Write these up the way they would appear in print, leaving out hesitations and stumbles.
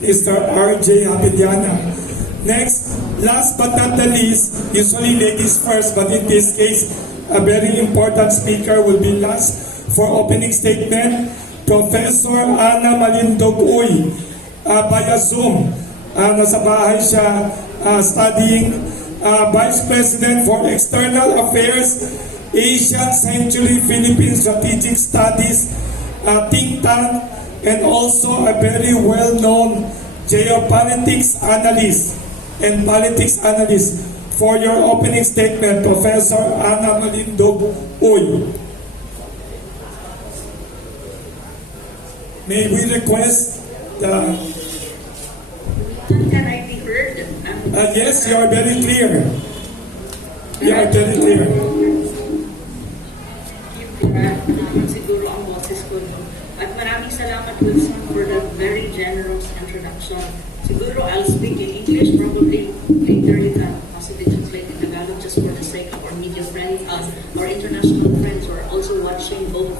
Mr. R.J. Abellana. Next, last but not the least, usually ladies first, but in this case, a very important speaker will be last for opening statement, Professor Ana Malindog-Uy, via Zoom. Nasa bahay siya studying, Vice President for External Affairs, Asian Century Philippine Strategic Studies think tank, and also a very well-known geopolitics analyst and politics analyst. For your opening statement, Professor Ana Malindog-Uy. May we request the... Can I be heard? Yes, you are very clear. You are very clear. Siguro ang boses ko. At maraming salamat, Wilson, for the very generous introduction. Siguro I'll speak in English, probably later you can possibly translate in Tagalog just for the sake of our media friends, our international friends who are also watching both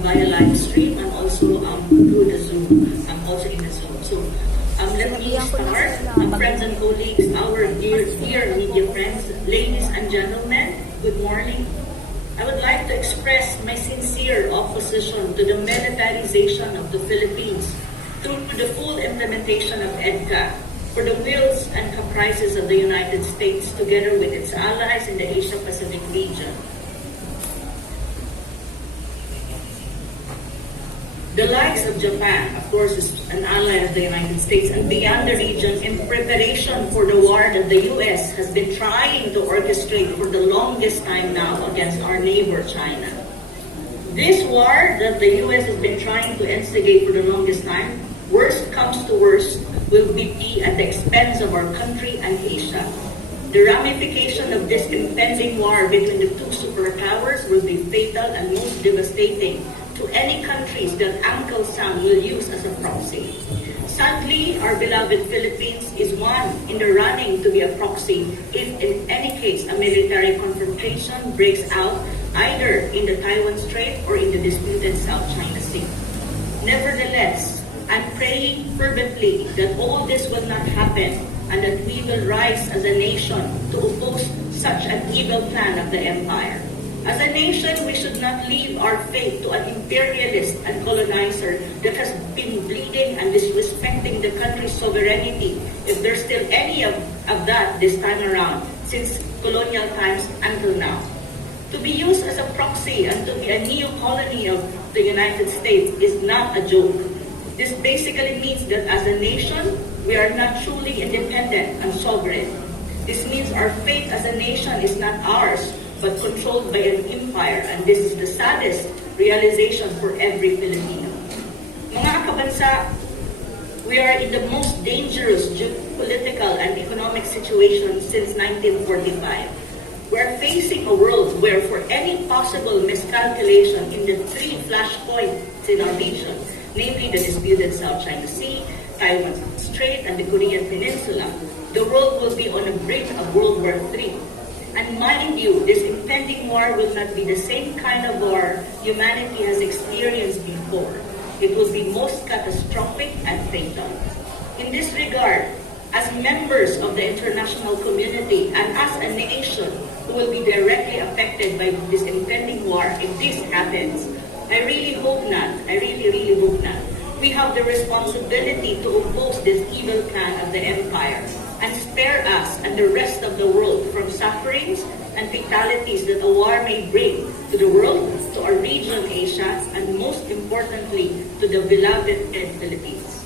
via live stream and also through the Zoom. I'm also in the Zoom. So let me start. Friends and colleagues, our dear media friends, ladies and gentlemen, good morning. I would like to express my sincere opposition to the militarization of the Philippines through the full implementation of EDCA for the wills and caprices of the United States together with its allies in the Asia-Pacific region. The likes of Japan, of course, is an ally of the United States, and beyond the region, in preparation for the war that the U.S. has been trying to orchestrate for the longest time now against our neighbor, China. This war that the U.S. has been trying to instigate for the longest time, worst comes to worst, will be at the expense of our country and Asia. The ramification of this impending war between the two superpowers will be fatal and most devastating to any countries that Uncle Sam will use as a proxy. Sadly, our beloved Philippines is one in the running to be a proxy if in any case a military confrontation breaks out either in the Taiwan Strait or in the disputed South China Sea. Nevertheless, I'm praying fervently that all this will not happen and that we will rise as a nation to oppose such an evil plan of the empire. As a nation, we should not leave our faith to an imperialist and colonizer that has been bleeding and disrespecting the country's sovereignty, if there's still any of that this time around, since colonial times until now. To be used as a proxy and to be a neo-colony of the United States is not a joke. This basically means that as a nation, we are not truly independent and sovereign. This means our fate as a nation is not ours, but controlled by an empire, and this is the saddest realization for every Filipino. Mga kabansa, we are in the most dangerous geopolitical and economic situation since 1945. We are facing a world where for any possible miscalculation in the three flashpoints in our region, namely the disputed South China Sea, Taiwan Strait, and the Korean Peninsula, the world will be on the brink of World War III. And mind you, this impending war will not be the same kind of war humanity has experienced before. It will be most catastrophic and fatal. In this regard, as members of the international community and as a nation who will be directly affected by this impending war, if this happens, I really hope not. I really hope not. We have the responsibility to oppose this evil plan of the empire and spare us and the rest of the world from sufferings and fatalities that a war may bring to the world, to our region, Asia, and most importantly, to the beloved Philippines.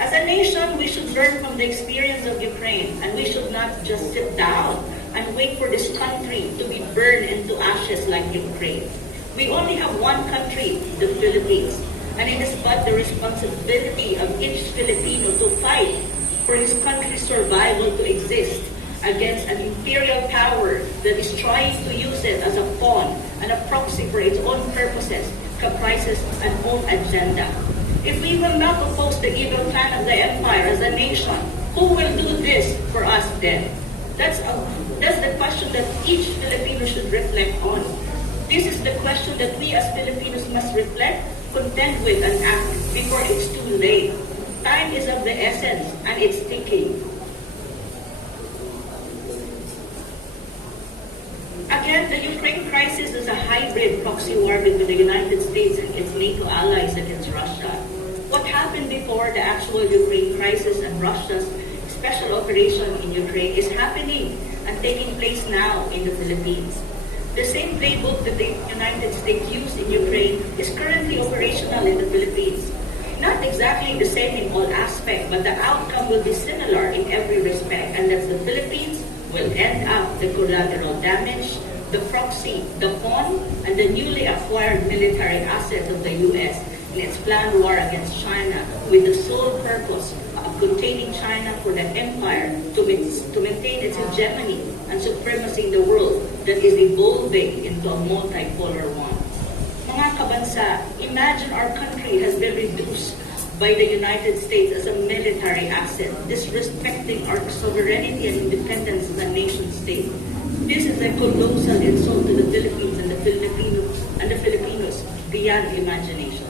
As a nation, we should learn from the experience of Ukraine, and we should not just sit down and wait for this country to be burned into ashes like Ukraine. We only have one country, the Philippines, and it is but the responsibility of each Filipino to fight for his country's survival to exist against an imperial power that is trying to use it as a pawn and a proxy for its own purposes, caprices, and own agenda. If we will not oppose the evil plan of the empire as a nation, who will do this for us then? That's the question that each Filipino should reflect on. This is the question that we as Filipinos must reflect, contend with, and act before it's too late. Time is of the essence, and it's ticking. Again, the Ukraine crisis is a hybrid proxy war between the United States and its NATO allies against Russia. What happened before the actual Ukraine crisis and Russia's special operation in Ukraine is happening and taking place now in the Philippines. The same playbook that the United States used in Ukraine is currently operational in the Philippines. Not exactly the same in all aspects, but the outcome will be similar in every respect, and that the Philippines will end up the collateral damage, the proxy, the pawn, and the newly acquired military assets of the U.S. in its planned war against China, with the sole purpose of containing China for the empire to maintain its hegemony and supremacy in the world that is evolving into a multipolar one. Mga kabansa, imagine our country has been reduced by the United States as a military asset, disrespecting our sovereignty and independence as a nation state. This is a colossal insult to the Philippines and the Filipinos beyond imagination.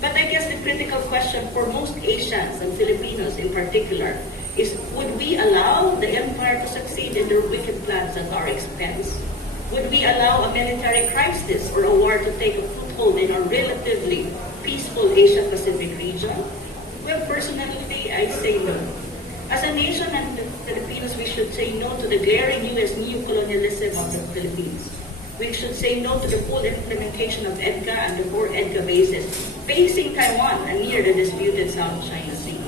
But I guess the critical question for most Asians and Filipinos in particular is, would we allow the empire to succeed in their wicked plans at our expense? Would we allow a military crisis or a war to take a foothold in our relatively peaceful Asia-Pacific region? Well, personally, I say no. As a nation and Filipinos, we should say no to the glaring U.S. neo-colonialism of the Philippines. We should say no to the full implementation of EDCA and the 4 EDCA bases facing Taiwan and near the disputed South China Sea.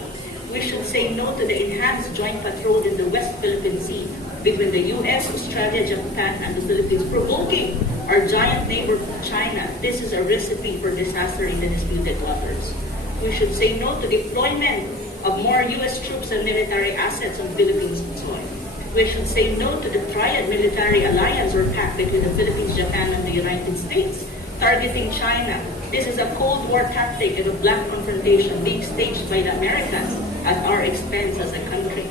We should say no to the enhanced joint patrol in the West Philippine Sea between the U.S., Australia, Japan, and the Philippines, provoking our giant neighbor China. This is a recipe for disaster in the disputed waters. We should say no to deployment of more U.S. troops and military assets on Philippines soil. We should say no to the triad military alliance or pact between the Philippines, Japan, and the United States, targeting China. This is a Cold War tactic and a black confrontation being staged by the Americans at our expense as a country.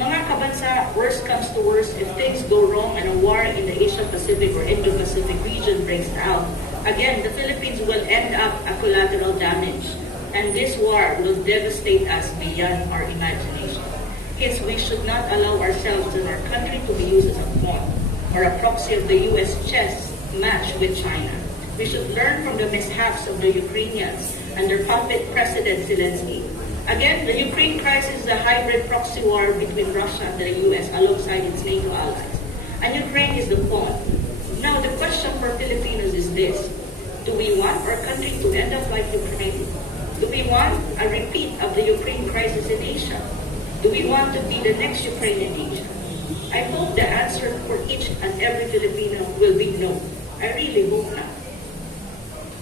Mga kabansa, worst comes to worst, if things go wrong and a war in the Asia-Pacific or Indo-Pacific region breaks out, again, the Philippines will end up a collateral damage, and this war will devastate us beyond our imagination. Hence, we should not allow ourselves and our country to be used as a pawn or a proxy of the U.S. chess match with China. We should learn from the mishaps of the Ukrainians and their puppet President Zelensky. Again, the Ukraine crisis is a hybrid proxy war between Russia and the U.S. alongside its NATO allies. And Ukraine is the pawn. Now, the question for Filipinos is this. Do we want our country to end up like Ukraine? Do we want a repeat of the Ukraine crisis in Asia? Do we want to be the next Ukraine in Asia? I hope the answer for each and every Filipino will be no. I really hope not.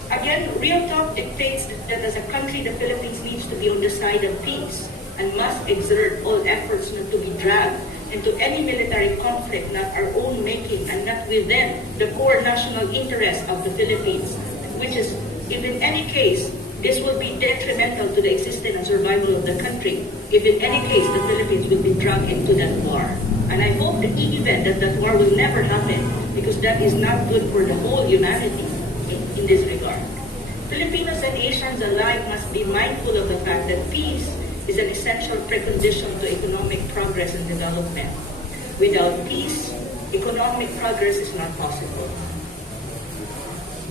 Again, real talk dictates that as a country, the Philippines needs to be on the side of peace and must exert all efforts not to be dragged into any military conflict, not our own making and not within the core national interest of the Philippines, which is, if in any case, this will be detrimental to the existence and survival of the country. If in any case, the Philippines will be dragged into that war. And I hope that even that war will never happen, because that is not good for the whole humanity in this regard. Filipinos and Asians alike must be mindful of the fact that peace is an essential precondition to economic progress and development. Without peace, economic progress is not possible.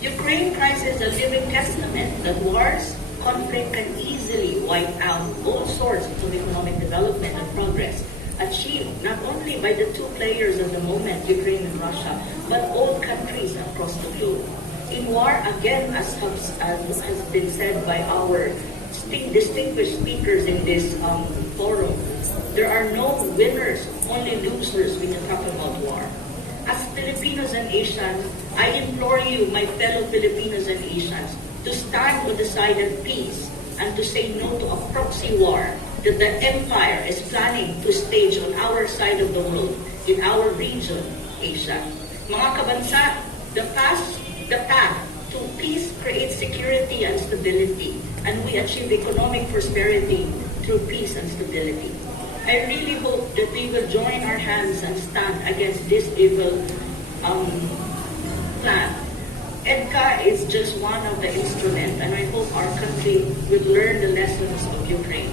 Ukraine crisis is a living testament that wars, conflict can easily wipe out all sorts of economic development and progress achieved not only by the two players of the moment, Ukraine and Russia, but all countries across the globe. In war, again, as has been said by our distinguished speakers in this forum, there are no winners, only losers when you talk about war. As Filipinos and Asians, I implore you, my fellow Filipinos and Asians, to stand on the side of peace and to say no to a proxy war that the empire is planning to stage on our side of the world, in our region, Asia. Mga kabansa, the path to peace creates security and stability, and we achieve economic prosperity through peace and stability. I really hope that we will join our hands and stand against this evil plan. EDCA is just one of the instruments, and I hope our country would learn the lessons of Ukraine.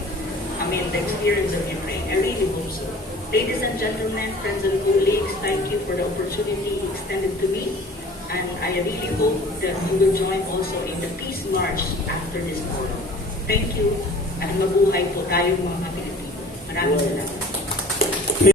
I mean, the experience of Ukraine. I really hope so. Ladies and gentlemen, friends and colleagues, thank you for the opportunity extended to me. And I really hope that you will join also in the Peace March after this forum. Thank you, at mabuhay po tayong mga Pilipino. Maraming salamat.